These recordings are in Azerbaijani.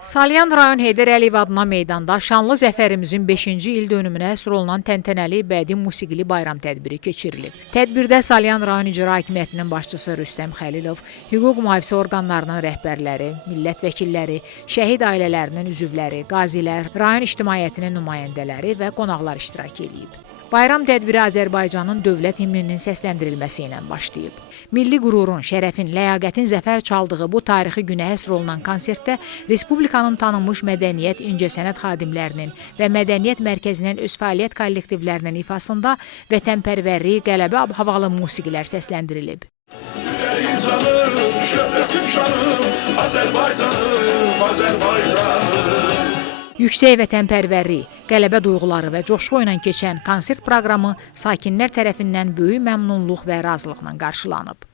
Salyan rayon Heydər Əliyev adına meydanda şanlı zəfərimizin 5-ci il dönümünə həsr olunan təntənəli bədi musiqili bayram tədbiri keçirilib. Tədbirdə Salyan rayon İcra Hakimiyyətinin başçısı Rüstəm Xəlilov, hüquq mühafizə orqanlarının rəhbərləri, millət vəkilləri, şəhid ailələrinin üzvləri, qazilər, rayon ictimaiyyətinin nümayəndələri və qonaqlar iştirak edib. Bayram tədbiri Azərbaycanın dövlət himninin səsləndirilməsi ilə başlayıb. Milli qürurun, şərəfin, ləyaqətin zəfər çaldığı bu tarixi günə həsr olunan konsertdə Respublikanın tanınmış mədəniyyət, incəsənət xadimlərinin və Mədəniyyət Mərkəzinin öz fəaliyyət kollektivlərinin ifasında vətənpərvərlik, qələbə havalı musiqilər səsləndirilib. Yüksək vətənpərvərlik, qələbə duyğuları və coşqu ilə keçən konsert proqramı sakinlər tərəfindən böyük məmnunluq və razılıqla qarşılanıb.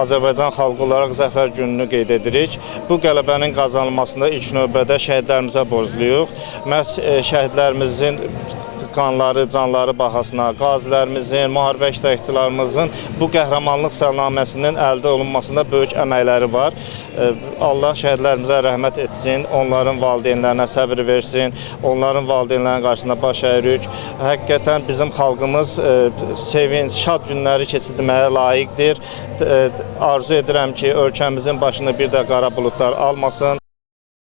Azərbaycan xalqı olaraq Zəfər gününü qeyd edirik. Bu qələbənin qazanılmasında ilk növbədə şəhidlərimizə borcluyuq. Məhz şəhidlərimizin qanları, canları bahasına, qazilərimizin, müharibə iştirakçılarımızın bu qəhrəmanlıq sənaməsinin əldə olunmasında böyük əməkləri var. Allah şəhidlərimizə rəhmət etsin, onların valideynlərinə səbir versin, onların valideynlərinin qarşısında baş əyirik. Həqiqətən bizim xalqımız sevinç, şad günləri keçirməyə layiqdir. Arzu edirəm ki, ölkəmizin başını bir də qara buludlar almasın.